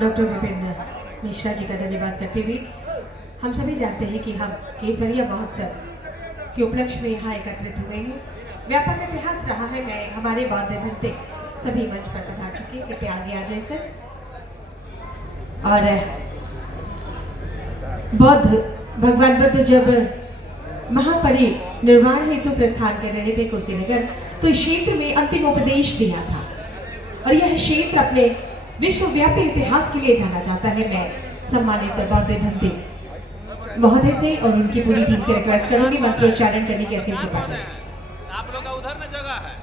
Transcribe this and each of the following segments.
Doctor Vipin Mishra ji का धन्यवाद करते हुए हम सभी जानते हैं कि हम केसरिया महोत्सव के उपलक्ष्य में यहाँ एकत्रित हुए हैं। व्यापक इतिहास रहा है। मैं हमारे वाद्य भंते सभी मंच पर पधार चुके हैं। कृपया आगे आ जाए सर। और भगवान बुद्ध जब महापरिनिर्वाण हेतु प्रस्थान कर रहे थे कुशीनगर, तो इस क्षेत्र में अंतिम उपदेश दिया था और यह क्षेत्र अपने विश्वव्यापी इतिहास के लिए जाना जाता है। मैं सम्मानित वाद्य भंते महोदय से और उनकी पूरी टीम से रिक्वेस्ट करूंगी मंत्रोच्चारण करने की ऐसी कृपा करें। आप लोग का उधर ना जगह है,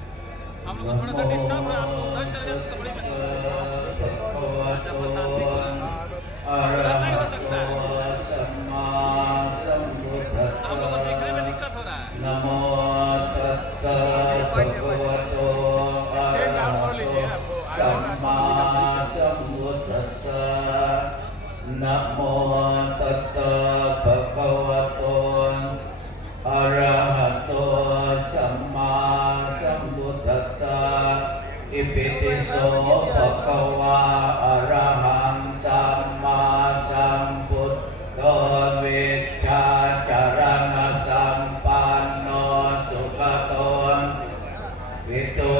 हम लोग थोड़ा सा डिस्टर्ब है, आप लोग उधर चले जाओ तो बड़ी उधर नहीं हो सकता है, हम लोग को देखने में दिक्कत हो रहा है। नमो तस्सै भगवतो अरहतो सम्मा सम्बुद्दस्सै। नमो तस्सै भगवतो अरहतो सम्मा सम्बुद्दस्सै। इपितिसो भगवा अरहं सम्मा सम्बुद्धो विद्याचरण सम्पन्नो सुखतो वितो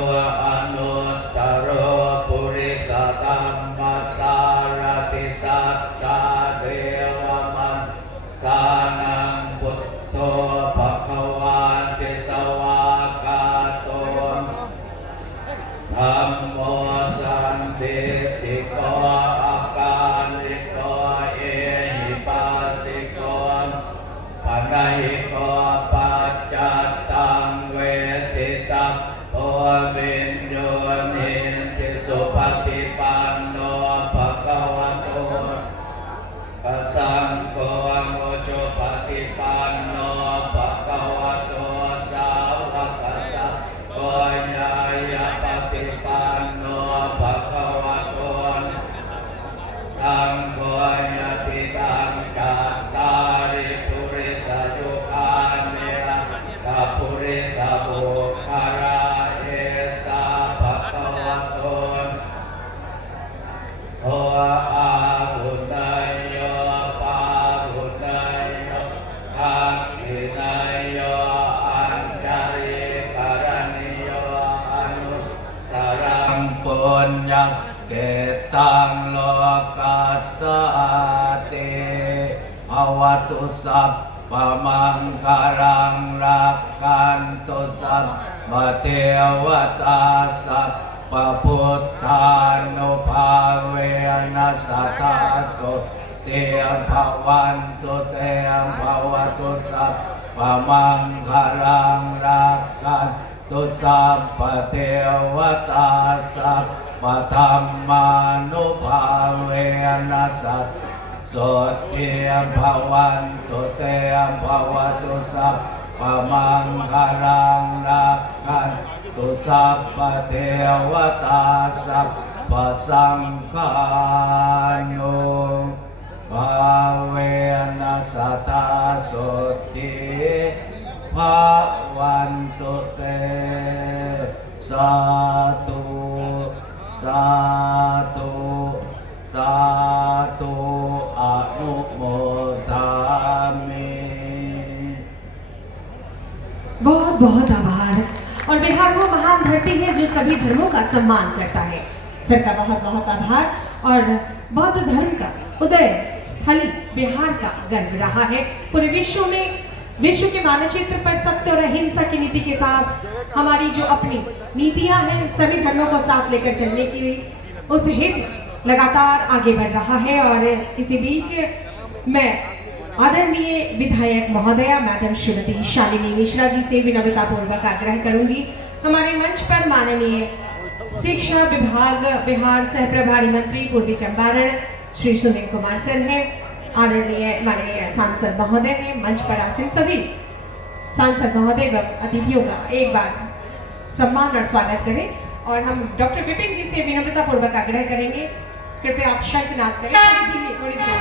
अनुत्तरो पुरुषोत्तमसारथि सत्ता देवमनसानं बुद्धो भगवान् सवागतो धम्मो सन्दिष्टिको अकालिको एहिपासिको अनहिको पश्चात्तं वेदितं ओविन्यो नित्य सुपतिपन्नो भगवतो संघो मुचुपतिपन्नो भगवतो सावकसंघो न्यायपतिपन्नो भगवतो संघो यतितं चत्तारि पुरुषयुगान्यः पुरुषभोक्तरा एषा भगवतो आहुनयो पाहुनयो अग्निनयो अञ्जलिकरणयो अनुत्तरं पुण्यं केतं लोकस्याते भवतु सप्पमङ्गलं रक्षन्तु सप्पदेवता सप्पबुद्धानुभावेन सदासु ते भवन्तु ते भवतु सप्पमङ्गलं रक्षन्तु सप्पदेवता सप्पधम्मानुभावेन सदासु ते भवन्तु ते भवतु सप्पमङ्गलं रक्षन्तु सप्पदेवता सप्पसङ्घानुभावेन सदासु ते भवन्तु ते। साधु साधु साधु अनुमोदामि। बहुत बहुत आभार। और बिहार वो महान धरती है जो सभी धर्मों का सम्मान करता है। सर का बहुत बहुत आभार। और बौद्ध धर्म का उदय स्थली बिहार का गर्व रहा है। पूरे विश्व में विश्व के मानचित्र पर सत्य और अहिंसा की नीति के साथ हमारी जो अपनी नीतियां हैं सभी धर्मों को साथ लेकर चलने की उस हित लगातार आगे बढ़ रहा है। और इसी बीच मैं आदरणीय विधायक महोदया मैडम श्रीमती शालिनी मिश्रा जी से विनम्रता पूर्वक आग्रह करूंगी हमारे मंच पर माननीय शिक्षा विभाग बिहार सह प्रभारी मंत्री पूर्वी चंपारण श्री सुनील कुमार सर हैं। आदरणीय माननीय सांसद महोदय हैं। मंच पर आसीन सभी सांसद महोदय व अतिथियों का एक बार सम्मान और स्वागत करें। और हम डॉक्टर विपिन जी से विनम्रता पूर्वक आग्रह करेंगे कृपया आप शंखनाद करें थोड़ी देर।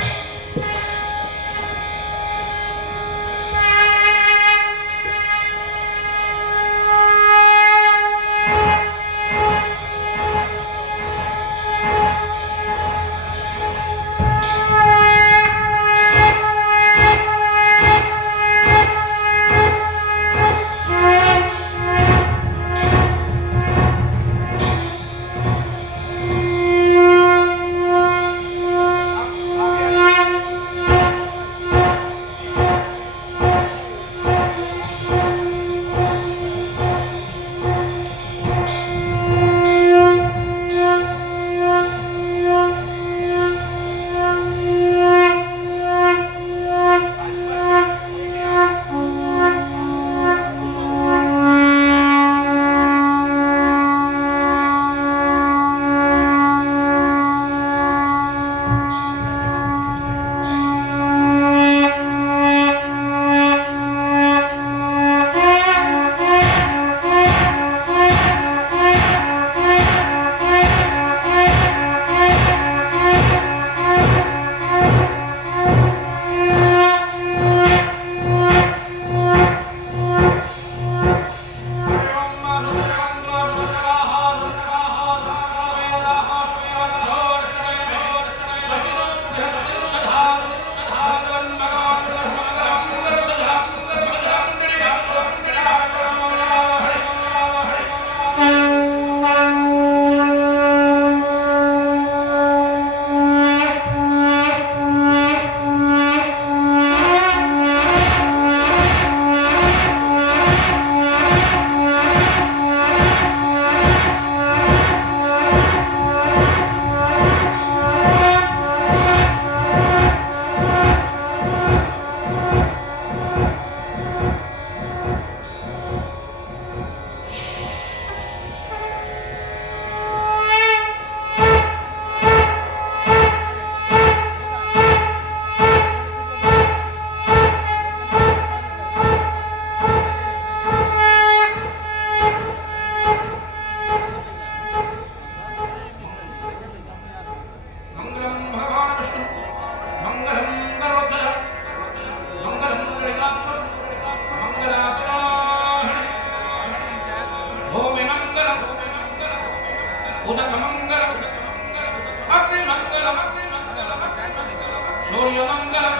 सूर्यमंगलम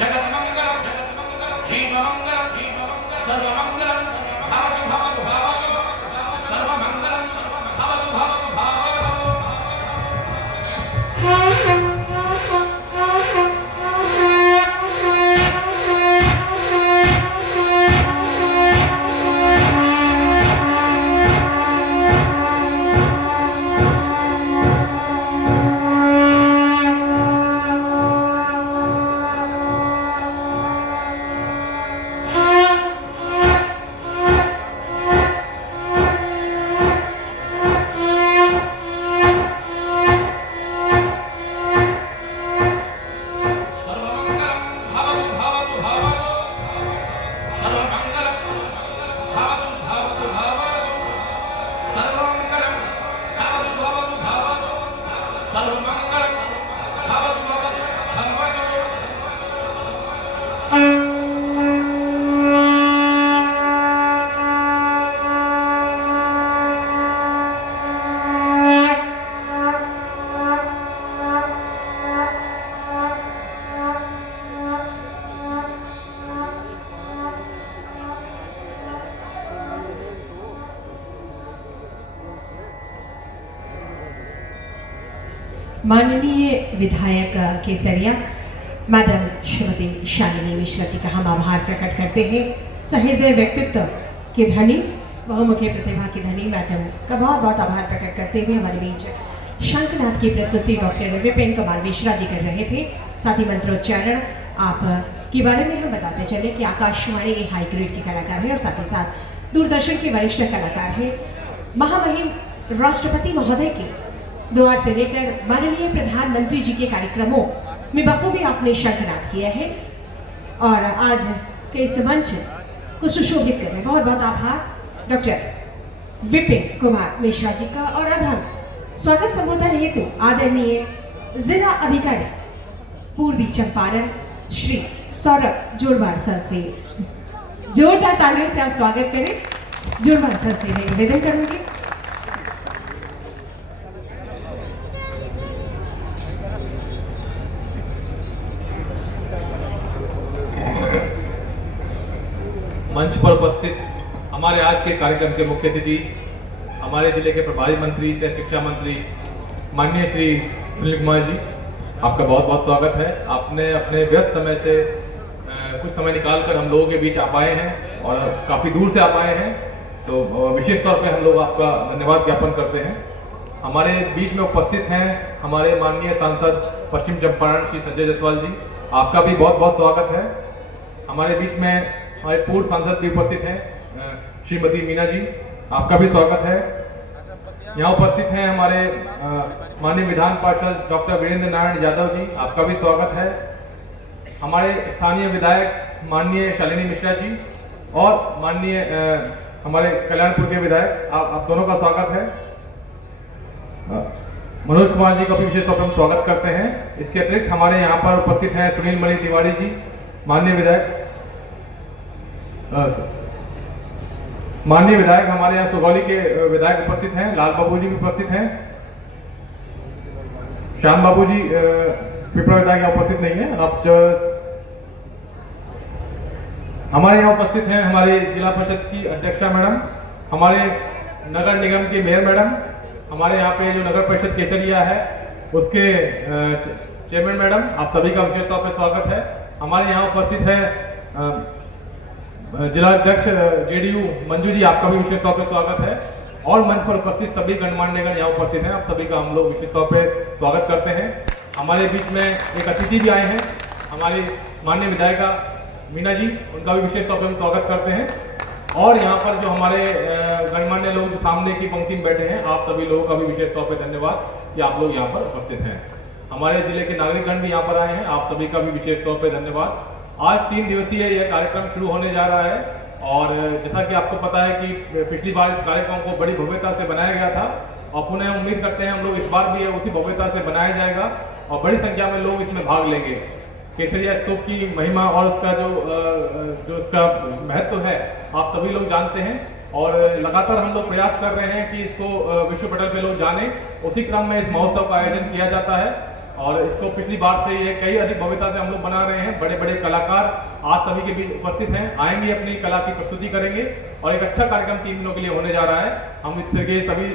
जगन्मंगलम जीवमंगलम सर्वमंगलम भवतु भवतु भवतु सर्वमंगलम भवतु भवतु भवतु। माननीय विधायक केसरिया मैडम श्रीमती शालिनी मिश्रा जी का हम आभार प्रकट करते हैं। सहृदय व्यक्तित्व के धनी, बहुमुखी प्रतिभा की धनी मैडम का बहुत बहुत आभार प्रकट करते हुए हमारे बीच शंखनाद की प्रस्तुति डॉक्टर विपिन कुमार मिश्रा जी कर रहे थे। साथ ही मंत्रोच्चारण आप के बारे में हम बताते चले कि आकाशवाणी के हाई ग्रेड के कलाकार हैं और साथ ही साथ दूरदर्शन के वरिष्ठ कलाकार हैं। महामहिम राष्ट्रपति महोदय के द्वार से लेकर माननीय प्रधानमंत्री जी के कार्यक्रमों में बखूबी आपने शंखनाद किया है और आज के इस मंच को सुशोभित कर रहे हैं। बहुत बहुत आभार डॉक्टर विपिन कुमार मिश्रा जी का। और अब हम स्वागत संबोधन हेतु आदरणीय जिला अधिकारी पूर्वी चंपारण श्री सौरभ जोरवार सर से जोरदार तालियों से आप स्वागत करें। जोरवार सर से मैं निवेदन करूंगी। मंच पर उपस्थित हमारे आज के कार्यक्रम के मुख्य अतिथि हमारे जिले के प्रभारी मंत्री से शिक्षा मंत्री माननीय श्री सुनील कुमार जी, आपका बहुत बहुत स्वागत है। आपने अपने व्यस्त समय से कुछ समय निकालकर हम लोगों के बीच आ पाए हैं और काफ़ी दूर से आ पाए हैं, तो विशेष तौर पे हम लोग आपका धन्यवाद ज्ञापन करते हैं। हमारे बीच में उपस्थित हैं हमारे माननीय सांसद पश्चिम चंपारण श्री संजय जायसवाल जी, आपका भी बहुत बहुत स्वागत है। हमारे बीच में हमारे पूर्व सांसद भी उपस्थित हैं श्रीमती मीना जी, आपका भी स्वागत है। यहाँ उपस्थित हैं हमारे माननीय विधान पार्षद डॉक्टर वीरेंद्र नारायण यादव जी, आपका भी स्वागत है। हमारे स्थानीय विधायक माननीय शालिनी मिश्रा जी और माननीय हमारे कल्याणपुर के विधायक आप दोनों का स्वागत है। मनोज कुमार जी का भी विशेष तौर पर हम स्वागत करते हैं। इसके अतिरिक्त हमारे यहाँ पर उपस्थित हैं सुनील मणि तिवारी जी, माननीय विधायक हमारे यहाँ सुगौली के विधायक उपस्थित हैं। लाल बाबू जी भी उपस्थित हैं। श्याम बाबू जी पिपरा विधायक यहाँ उपस्थित नहीं है। अब जो हमारे यहाँ उपस्थित हैं हमारे जिला परिषद की अध्यक्षा मैडम, हमारे नगर निगम के मेयर मैडम, हमारे यहाँ पे जो नगर परिषद केसरिया है उसके चेयरमैन मैडम, आप सभी का विशेष तौर पर स्वागत है। हमारे यहाँ उपस्थित है जिला अध्यक्ष जेडीयू मंजू जी, आपका भी विशेष तौर पर स्वागत है। और मंच पर उपस्थित सभी गणमान्यगण यहाँ उपस्थित हैं, आप सभी का हम लोग विशेष तौर पर स्वागत करते हैं। हमारे बीच में एक अतिथि भी आए हैं हमारी माननीय विधायिका मीना जी, उनका भी विशेष तौर पर हम स्वागत करते हैं। और यहाँ पर जो हमारे गणमान्य लोग जो सामने की पंक्ति में बैठे हैं, आप सभी लोगों का भी विशेष तौर पर धन्यवाद कि आप लोग यहाँ पर उपस्थित हैं। हमारे जिले के नागरिकगण भी यहाँ पर आए हैं, आप सभी का भी विशेष तौर पर धन्यवाद। आज 3 दिवसीय यह कार्यक्रम शुरू होने जा रहा है और जैसा कि आपको पता है कि पिछली बार इस कार्यक्रम को बड़ी भव्यता से बनाया गया था और पुनः उम्मीद करते हैं हम लोग इस बार भी उसी भव्यता से बनाया जाएगा और बड़ी संख्या में लोग इसमें भाग लेंगे। केसरिया स्तूप की महिमा और उसका जो उसका महत्व है आप सभी लोग जानते हैं और लगातार हम लोग प्रयास कर रहे हैं कि इसको विश्व पटल पे लोग जाने। उसी क्रम में इस महोत्सव का आयोजन किया जाता है। और इसको पिछली बार से ये कई अधिक भव्यता से हम लोग बना रहे हैं। बड़े बड़े कलाकार आज सभी के बीच उपस्थित हैं, आएंगे, अपनी कला की प्रस्तुति करेंगे और एक अच्छा कार्यक्रम 3 दिनों के लिए होने जा रहा है। हम इसके सभी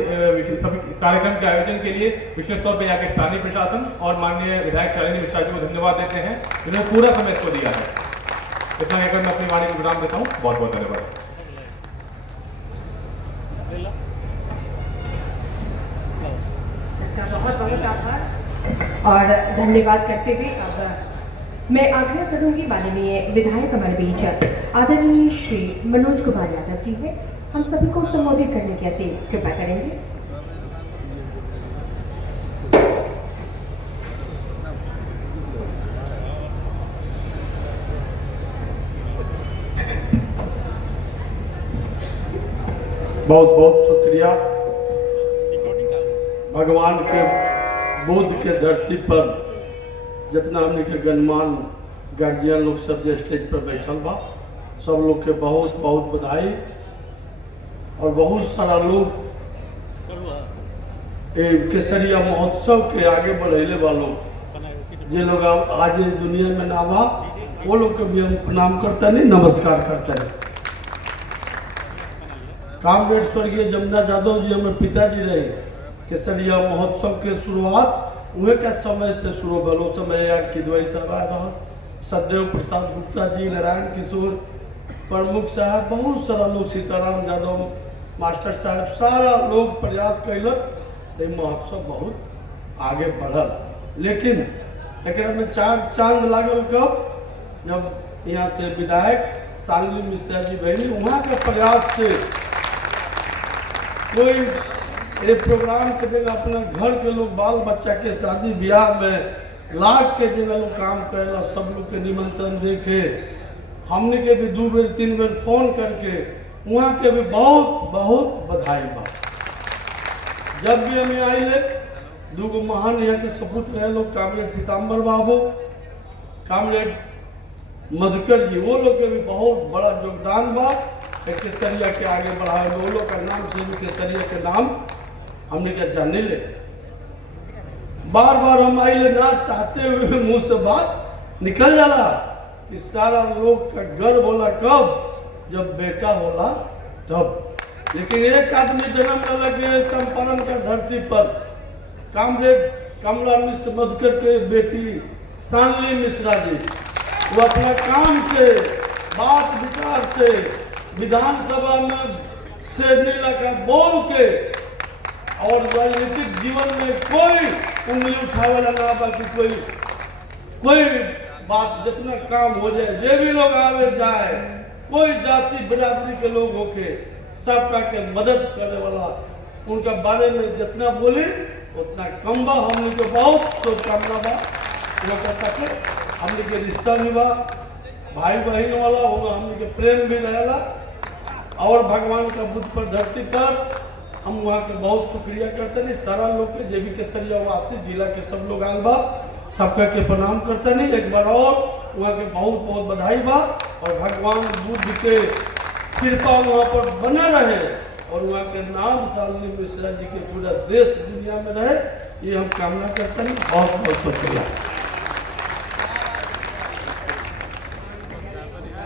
कार्यक्रम के आयोजन के लिए विशेष तौर पर यहाँ के स्थानीय प्रशासन और माननीय विधायक शालिनी मिश्रा जी को धन्यवाद देते हैं, जिन्होंने पूरा समय इसको दिया है। इतना कहकर मैं अपनी वाणी को विराम देता हूँ। बहुत बहुत धन्यवाद। सबका बहुत बहुत आभार और धन्यवाद करते हुए अब मैं आग्रह करूंगी माननीय विधायक हमारे बीच आदरणीय श्री मनोज कुमार यादव जी हैं, हम सभी को संबोधित करने की ऐसी कृपा करेंगे। बहुत बहुत शुक्रिया। भगवान के बुद्ध के धरती पर जितना हमने के गणमान गार्जियन लोग सब जो स्टेज पर बैठल बा, सब लोग के बहुत बहुत बधाई। और बहुत सारा लोग केसरिया महोत्सव के आगे बढ़ेले वालों जे लोग आज इस दुनिया में ना बा, वो लोग के भी हम प्रणाम करते नहीं, नमस्कार करते हैं। कामरेड स्वर्गीय जमुना यादव जी हमारे पिताजी रहे। केसरिया महोत्सव के शुरुआत उहे के समय से शुरू भलो समय यार किदवई साहब आ रहा, सदैव प्रसाद गुप्ता जी, नारायण किशोर प्रमुख साहब, बहुत सारा लोग, सीताराम यादव मास्टर साहब, सारा लोग प्रयास कैलक। महोत्सव बहुत आगे बढ़ल, लेकिन एक में 4 चांद लागल कब, जब यहाँ से विधायक शालिनी मिश्रा जी बहनी, वहाँ के प्रयास से कोई एक प्रोग्राम के जगह अपना घर के लोग बाल बच्चा के शादी ब्याह में लाख के जगह लोग काम करेला, सब लोग के निमंत्रण देके हमने के भी 2 बेर 3 बेर फोन करके वहाँ के भी बहुत बहुत बधाई बा। जब भी हमें आइले 2 महान यहाँ के सपूत रहे लोग, कामरेड पीताम्बर बाबू, कामरेड मधुकर जी, वो लोग के भी बहुत बड़ा योगदान बा केसरिया के आगे बढ़ाए। वो लोग का नाम से भी केसरिया के नाम हमने क्या जाने ले। बार बार हम आइले ना चाहते हुए मुंह से बात निकल जाला कि सारा लोग का गर्व होला कब, जब बेटा होला तब। लेकिन एक आदमी जन्म न लगे चंपारण का धरती पर, कामरेड कमला मिश्र मधुकर के बेटी शालिनी मिश्रा जी, वो अपना काम से, बात विचार से, विधानसभा में से नीला बोल के और राजनीतिक जीवन में कोई उंगली उठावे वाला ना बाकी कोई बात जितना काम हो जाए, जे भी लोग आवे जाए, कोई जाति बिरादरी के लोग होके सबका के मदद करने वाला, उनका बारे में जितना बोले उतना कम बा। हमने के बहुत शुभकामना बा, हमने के रिश्ता भी बा, भाई बहन वाला होगा, हमने के प्रेम भी रहेला। और भगवान का बुद्ध पर धरती पर हम वहाँ के बहुत शुक्रिया करते नहीं, सारा लोग के जे भी केसरिया वासी जिला के सब लोग आल बा, सबका के प्रणाम करते नहीं। एक बार और वहाँ के बहुत बहुत बधाई बा और भगवान बुद्ध के कृपा वहाँ पर बने रहे और वहाँ के नाम शालिनी मिश्रा जी के पूरा देश दुनिया में रहे, ये हम कामना करते हैं। बहुत बहुत शुक्रिया।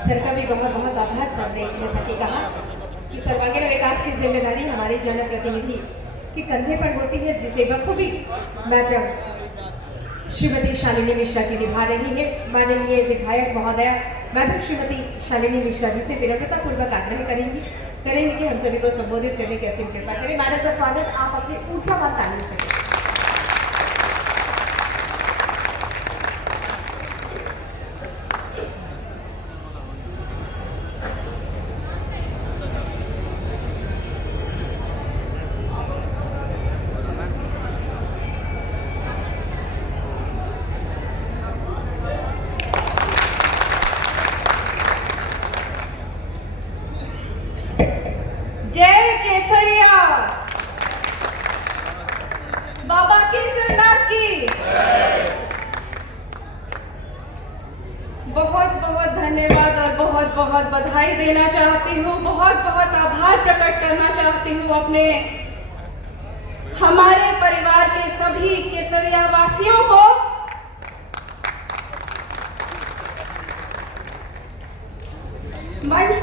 सर का भी बहुत बहुत आभार। सर ने जैसा कि कहा कि सर्वांगीण विकास की जिम्मेदारी हमारे जनप्रतिनिधि के कंधे पर होती है, जिसे बखूबी मैडम श्रीमती शालिनी मिश्रा जी निभा रही है। माननीय विधायक महोदया मैडम श्रीमती शालिनी मिश्रा जी से विनम्रता पूर्वक आग्रह करेंगे कि हम सभी को संबोधित करने की ऐसी कृपा करें। मैडम का स्वागत आप अपनी ऊंचा बात ताली से। जय केसरिया, बाबा केसरनाथ की। बहुत बहुत धन्यवाद और बहुत बहुत बधाई देना चाहती हूँ, बहुत बहुत आभार प्रकट करना चाहती हूँ अपने हमारे परिवार के सभी केसरिया वासियों को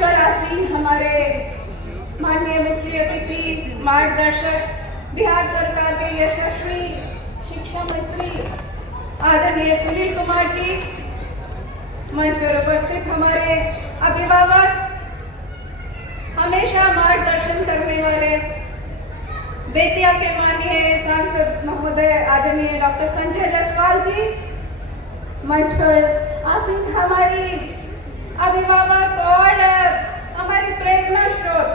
पर आसीन हमारे माननीय मुख्य अतिथि मार्गदर्शक बिहार सरकार के यशस्वी शिक्षा मंत्री आदरणीय सुनील कुमार जी, मंच पर उपस्थित हमारे अभिभावक, हमेशा मार्गदर्शन करने वाले बेतिया के माननीय सांसद महोदय आदरणीय डॉक्टर संजय जायसवाल जी, मंच पर आसीन हमारी अभिभावक और हमारी प्रेरणा स्रोत,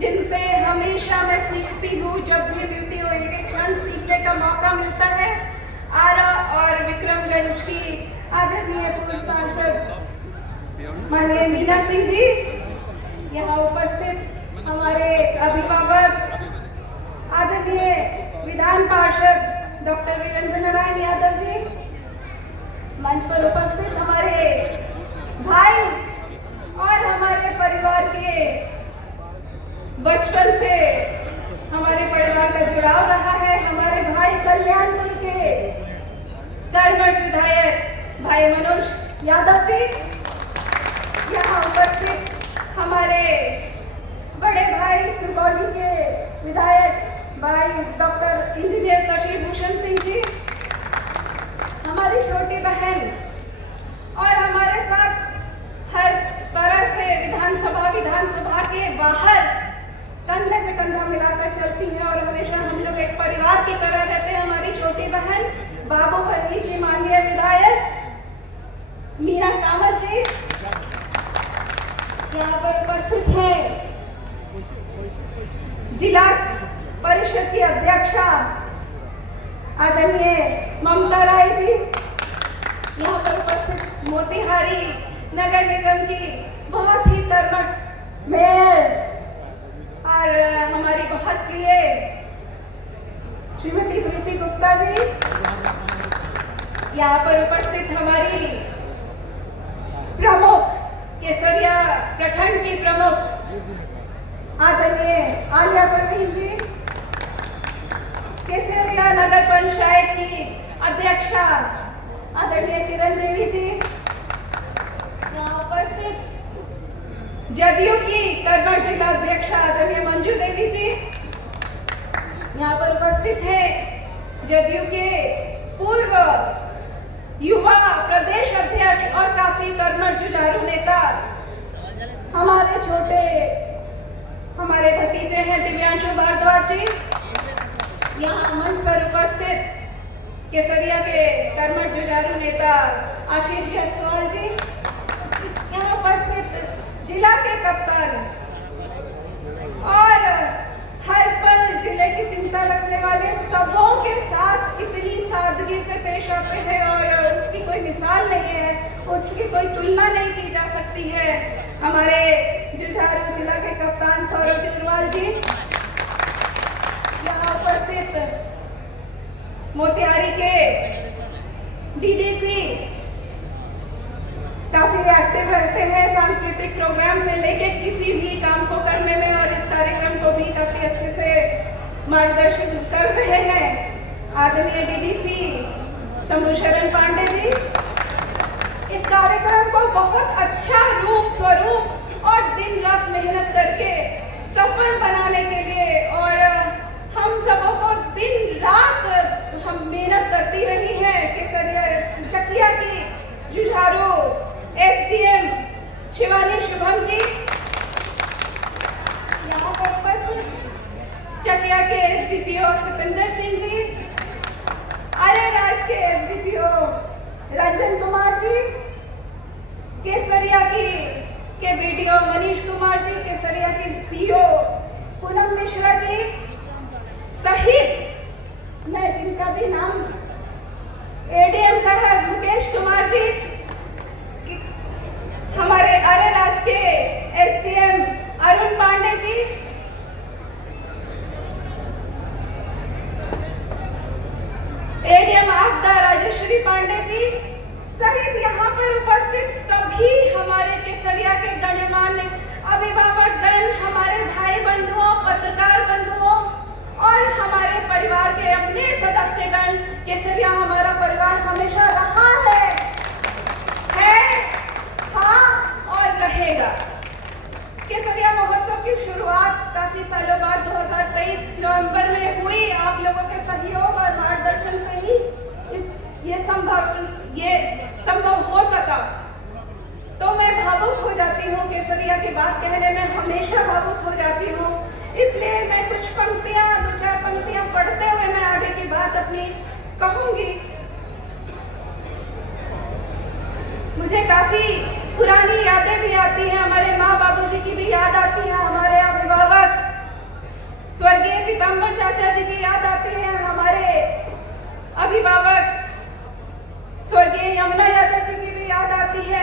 जिनसे हमेशा मैं सीखती हूँ, जब भी मिलती हूँ एक एक क्षण सीखने का मौका मिलता है। आरा और विक्रमगंज की आदरणीय पूर्व सांसद माननीय मीना सिंह जी, यहाँ उपस्थित हमारे अभिभावक आदरणीय विधान पार्षद डॉक्टर वीरेंद्र नारायण यादव जी, मंच पर उपस्थित हमारे भाई और हमारे परिवार के बचपन से हमारे परिवार का जुड़ाव रहा है, हमारे भाई कल्याणपुर के कर्मठ विधायक भाई मनोज यादव जी, यहाँ उपस्थित हमारे बड़े भाई सुगौली के विधायक भाई डॉक्टर इंजीनियर शशि भूषण सिंह जी, हमारी छोटी बहन और हमारे साथ हर तरह से विधानसभा के बाहर कंधे से कंधा मिलाकर चलती है और हमेशा हम लोग एक परिवार की तरह रहते हैं। हमारी छोटी बहन बाबूभरी की माननीय विधायक मीना कामत जी यहाँ पर उपस्थित है। जिला परिषद की अध्यक्षा आदरणीय ममता राय जी, यहाँ पर उपस्थित मोतिहारी नगर निगम की बहुत ही कर्मठ मेयर और हमारी बहुत प्रिय श्रीमती प्रीति गुप्ता जी, यहाँ पर उपस्थित हमारी प्रमुख केसरिया प्रखंड की प्रमुख आदरणीय आलिया परवीन जी, केसरिया नगर पंचायत की अध्यक्षा आदरणीय किरण देवी जी, यहाँ उपस्थित जदयू की कर्मठ जिला अध्यक्षा आदरणीय मंजू देवी जी, यहाँ पर उपस्थित है जदयू के पूर्व युवा प्रदेश अध्यक्ष और काफी कर्मठ जुझारू नेता हमारे भतीजे हैं दिव्यांशु भारद्वाज जी, यहाँ मंच पर उपस्थित केसरिया के कर्मठ जुझारू नेता आशीष जायसवाल जी, यहाँ उपस्थित जिला के कप्तान और हर पल जिले की चिंता रखने वाले सबों के साथ इतनी सादगी से पेश आते हैं और उसकी कोई मिसाल नहीं है, उसकी कोई तुलना नहीं की जा सकती है। हमारे जुझारू जिला के कप्तान सौरभ जुरवाल जी, यहाँ उपस्थित मोतिहारी के डीडीसी काफी एक्टिव रहते हैं, सांस्कृतिक प्रोग्राम से लेके किसी भी काम को करने में और इस कार्यक्रम को भी काफी अच्छे से मार्गदर्शन कर रहे हैं आदरणीय डीडीसी शंभू शरण पांडे जी। इस कार्यक्रम को बहुत अच्छा स्वरूप और दिन रात मेहनत करके सफल बनाने के लिए और हम सबों को दिन रात हम मेहनत करती रही है केसरिया चकिया की जुझारू एसडीएम शिवानी शुभम जी, यहाँ पर उपस्थित चकिया के एसडीपीओ सतेंद्र सिंह जी, अरेराज के एसडीपीओ रंजन कुमार जी, केसरिया के बीडीओ मनीष कुमार जी, केसरिया की सीईओ पूनम मिश्रा जी सहित मैं जिनका भी नाम एडीएम साहब मुकेश कुमार जी, हमारे अरेराज के एसडीएम अरुण पांडे जी, एडीएम आपदा राजेश्वरी पांडे जी सहित यहाँ पर उपस्थित सभी हमारे केसरिया के गणमान्य अभिभावकगण, हमारे भाई बंधुओं, पत्रकार बंधुओं और हमारे परिवार के अपने सदस्यगण। केसरिया हमारा परिवार हमेशा रहा है, हाँ और रहेगा। केसरिया की बात कहने में हमेशा भावुक हो जाती हूँ, इसलिए मैं कुछ पंक्तियाँ, 2-4 पंक्तियाँ पढ़ते हुए मैं आगे की बात अपनी कहूँगी। मुझे काफी पुरानी यादें भी आती हैं, हमारे माँ बाबूजी की भी याद आती है, हमारे अभिभावक स्वर्गीय पीताम्बर चाचा जी की याद आती है, हमारे अभिभावक स्वर्गीय यमुना यादव जी की भी याद आती है,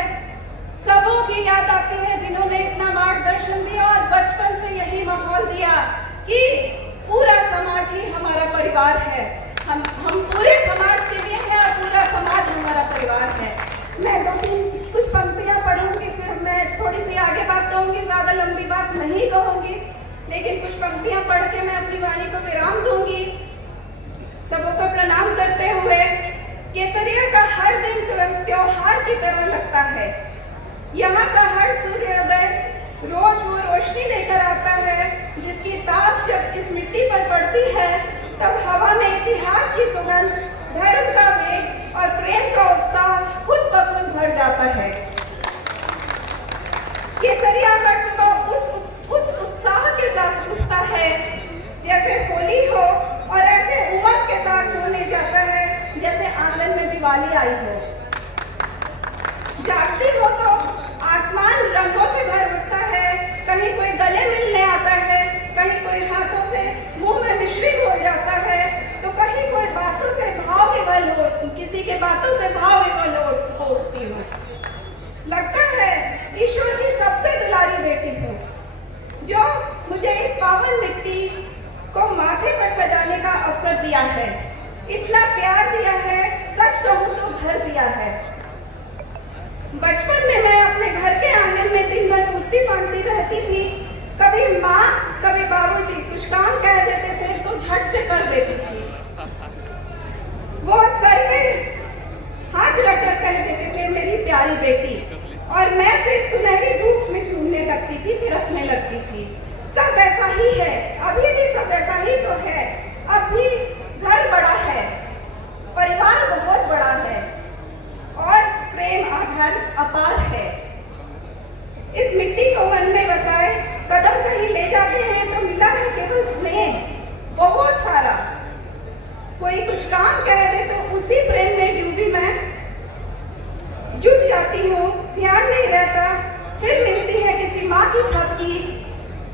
सबों की याद आती है जिन्होंने इतना मार्गदर्शन दिया और बचपन से यही माहौल दिया कि पूरा समाज ही हमारा परिवार है। हम पूरे समाज के लिए हैं और पूरा समाज हमारा परिवार है। मैं 2-3 कुछ पंक्तियां पढ़ूंगी, फिर मैं थोड़ी सी आगे बात कहूंगी, ज्यादा लंबी बात नहीं कहूंगी, लेकिन कुछ पंक्तियां पढ़ के मैं अपनी वाणी को विराम दूंगी। सबों को प्रणाम करते हुए, केसरिया का हर दिन त्योहार की तरह लगता है। यहाँ का हर सूर्योदय रोज वो रोशनी लेकर आता है जिसकी ताप जब इस मिट्टी पर पड़ती है तब हवा में इतिहास की सुगंध, धर्म का वेग और प्रेम का उत्साह खुद ब खुद भर जाता है। केसरिया हर सुबह उस उत्साह के साथ उठता है जैसे होली हो और ऐसे उमंग के साथ सोने जाता है जैसे आंगन में दिवाली आई हो। जागती हो तो आसमान रंगों से भर उठता है, कहीं कोई गले मिलने आता है, कहीं कोई हाथों से मुंह में मिश्री घोल जाता है, तो कहीं कोई बातों से भाव विवल हो, किसी के बातों से भाव विवल होती हूँ। लगता है ईश्वर की सबसे दुलारी बेटी हूँ, जो मुझे इस पावन मिट्टी को माथे पर सजाने का अवसर दिया है। इतना प्यार दिया है, सच कहूँ तो भर दिया है। बचपन में मैं अपने घर के आंगन में दिन भर कूदती फांदती रहती थी। कभी माँ, कभी बाबूजी कुछ काम कह देते थे तो झट से कर देती थी। वो सर में हाथ रखकर कह देते थे मेरी प्यारी बेटी, और मैं फिर सुनहरी धूप में झूमने लगती थी, थिरकने लगती थी। सब ऐसा ही है, अभी भी सब ऐसा ही तो है। अब भी घर बड़ा है, परिवार बहुत बड़ा है और प्रेम आधार अपार है। इस मिट्टी को मन में बसाए कदम कहीं ले जाते हैं तो मिला है केवल स्नेह, बहुत सारा। कोई कुछ काम कह दे तो उसी प्रेम में डूबी मैं जुट जाती हूँ, ध्यान नहीं रहता। फिर मिलती है किसी माँ की थपकी,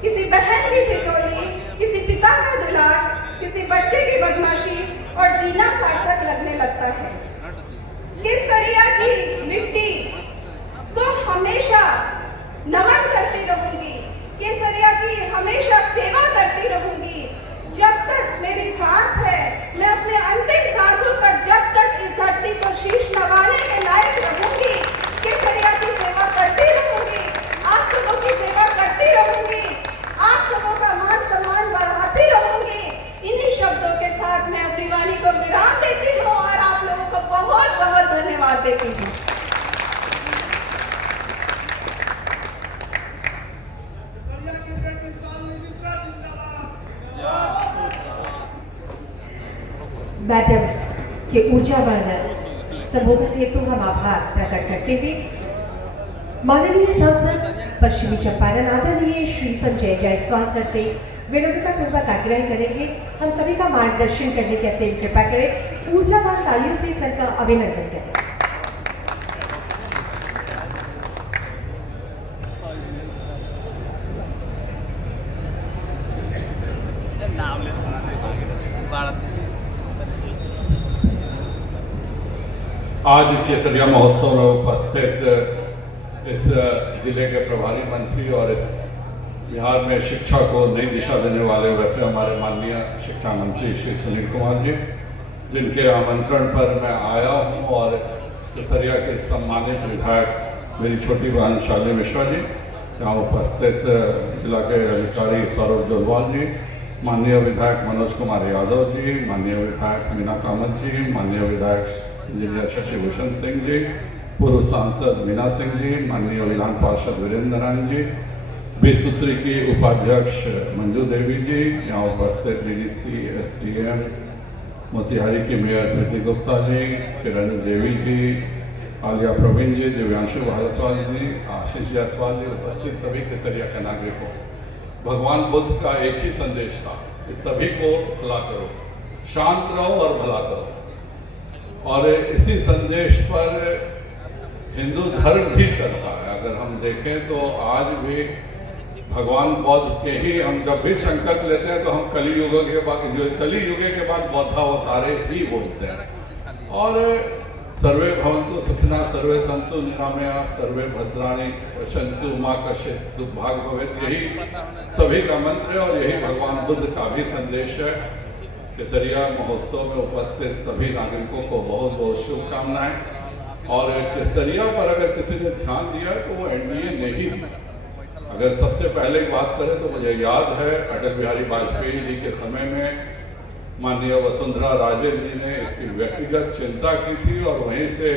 किसी बहन की ठिठोली, किसी पिता का दुलार, किसी बच्चे की बदमाशी और जीना सार्थक लगने लगता है। केसरिया की मिट्टी को हमेशा नमन करती रहूंगी, केसरिया की हमेशा सेवा करती रहूंगी। जब तक मेरी सांस है, मैं अपने अंतिम सांसों तक जब तक इस धरती पर शीश नवाने के लायक रहूंगी, केसरिया की सेवा करती रहूंगी, आप सबों की सेवा करती रहूंगी, आप सबों का मान सम्मान बढ़ाती रहूंगी। इन्हीं शब्दों के साथ मैं अपनी वाणी को विराम देती हूँ और आप लोगों को बहुत बहुत धन्यवाद देती हूँ। मैडम के ऊर्जावर्धन संबोधन हेतु हम आभार प्रकट करते हुए माननीय सांसद पश्चिमी चंपारण आदरणीय श्री संजय जायसवाल सर से विनम्रता पूर्वक आग्रह करेंगे हम सभी का मार्गदर्शन करने की असीम कृपा करें। ऊर्जावान तालियों से सर का अभिनंदन करें। आज केसरिया महोत्सव में उपस्थित इस जिले के प्रभारी मंत्री और इस बिहार में शिक्षा को नई दिशा देने वाले वैसे हमारे माननीय शिक्षा मंत्री श्री सुनील कुमार जी, जिनके आमंत्रण पर मैं आया हूं, और केसरिया के सम्मानित विधायक मेरी छोटी बहन शाली मिश्रा जी, यहाँ उपस्थित जिला के अधिकारी सौरभ जोलवाल जी, माननीय विधायक मनोज कुमार यादव जी, माननीय विधायक मीना कामत जी, माननीय विधायक इंजीनियर शशि भूषण सिंह जी, पूर्व सांसद मीना सिंह जी, माननीय विधान पार्षद वीरेंद्र नारायण जी, 20 सूत्री की उपाध्यक्ष मंजू देवी जी, यहाँ उपस्थित डीडीसी एसडीएम मोतिहारी की मेयर प्रीति गुप्ता जी, किरण देवी जी, आलिया प्रवीण जी, दिव्यांशु भारद्वाज जी, आशीष जायसवाल जी, उपस्थित सभी केसरिया के नागरिकों, भगवान बुद्ध का एक ही संदेश था कि सभी को भला करो, शांत रहो और भला करो। और इसी संदेश पर हिंदू धर्म भी चलता है। अगर हम देखें तो आज भी भगवान बौद्ध के ही हम जब भी संकल्प लेते हैं तो हम कलयुग के बाद बौद्धावतारे ही बोलते हैं। और सर्वे भवन्तु सुखिनः, सर्वे सन्तु निरामया, सर्वे भद्राणि पश्यन्तु मा कश्चित् दुर्भाग् भवेत्, यही सभी का मंत्र है और यही भगवान बुद्ध का भी संदेश है। केसरिया महोत्सव में उपस्थित सभी नागरिकों को बहुत बहुत शुभकामनाएं। और केसरिया पर अगर किसी ने ध्यान दिया है तो वो एनडीए ने ही दिया। अगर सबसे पहले बात करें तो मुझे याद है अटल बिहारी वाजपेयी जी के समय में माननीय वसुंधरा राजे जी ने इसकी व्यक्तिगत चिंता की थी और वहीं से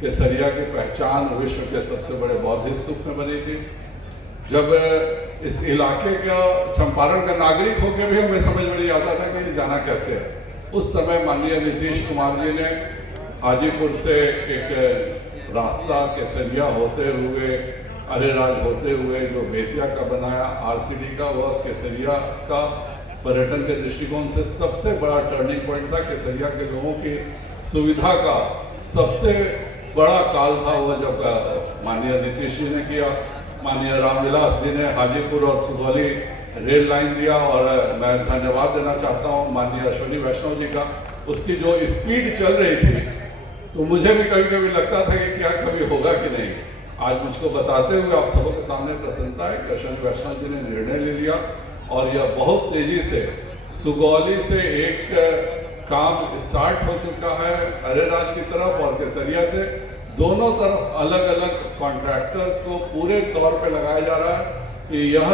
केसरिया की पहचान विश्व के सबसे बड़े बौद्ध स्तूप में बनी थी। जब इस इलाके का चंपारण का नागरिक होकर भी हमें समझ में नहीं आता था कि ये जाना कैसे है। उस समय माननीय नीतीश कुमार जी ने हाजीपुर से एक रास्ता केसरिया होते हुए, अरेराज होते हुए जो बेतिया का बनाया आरसीडी का, वह केसरिया का पर्यटन के दृष्टिकोण से सबसे बड़ा टर्निंग पॉइंट था। केसरिया के लोगों की सुविधा का सबसे बड़ा काल था वह जब माननीय नीतीश जी ने किया। माननीय रामविलास जी ने हाजीपुर और सुगौली रेल लाइन दिया और मैं धन्यवाद देना चाहता हूँ माननीय अश्विनी वैष्णव जी का। उसकी जो स्पीड चल रही थी तो मुझे भी कभी कभी लगता था कि क्या कभी होगा कि नहीं। आज मुझको बताते हुए आप सबों के सामने प्रसन्नता है कि अश्विनी वैष्णव जी ने निर्णय ले लिया और यह बहुत तेजी से सुगौली से एक काम स्टार्ट हो चुका है अरेराज की तरफ और केसरिया से दोनों तरफ अलग अलग कॉन्ट्रैक्टर्स को पूरे तौर पे लगाया जा रहा है कि यह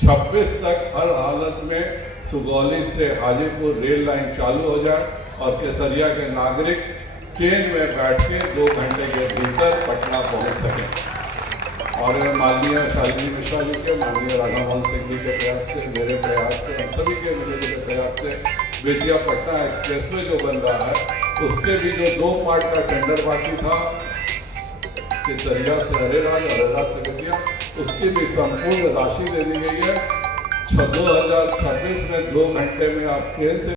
26 तक हर हालत में सुगौली से हाजीपुर रेल लाइन चालू हो जाए और केसरिया के नागरिक ट्रेन में बैठ के 2 घंटे के भीतर पटना पहुंच सकें। और माननीय शालिनी मिश्रा जी के, माननीय राधा मोहन सिंह जी के प्रयास से, मेरे प्रयास से, हम सभी के मिले जुले प्रयास से बेतिया पटना एक्सप्रेसवे जो बन रहा है उसके भी जो 2 पार्ट का टेंडर बाकी था केसरिया से अरेराज, अरेराज से बेतिया, उसकी भी संपूर्ण राशि दे दी गई है। 2026 में 2 घंटे में आप ट्रेन से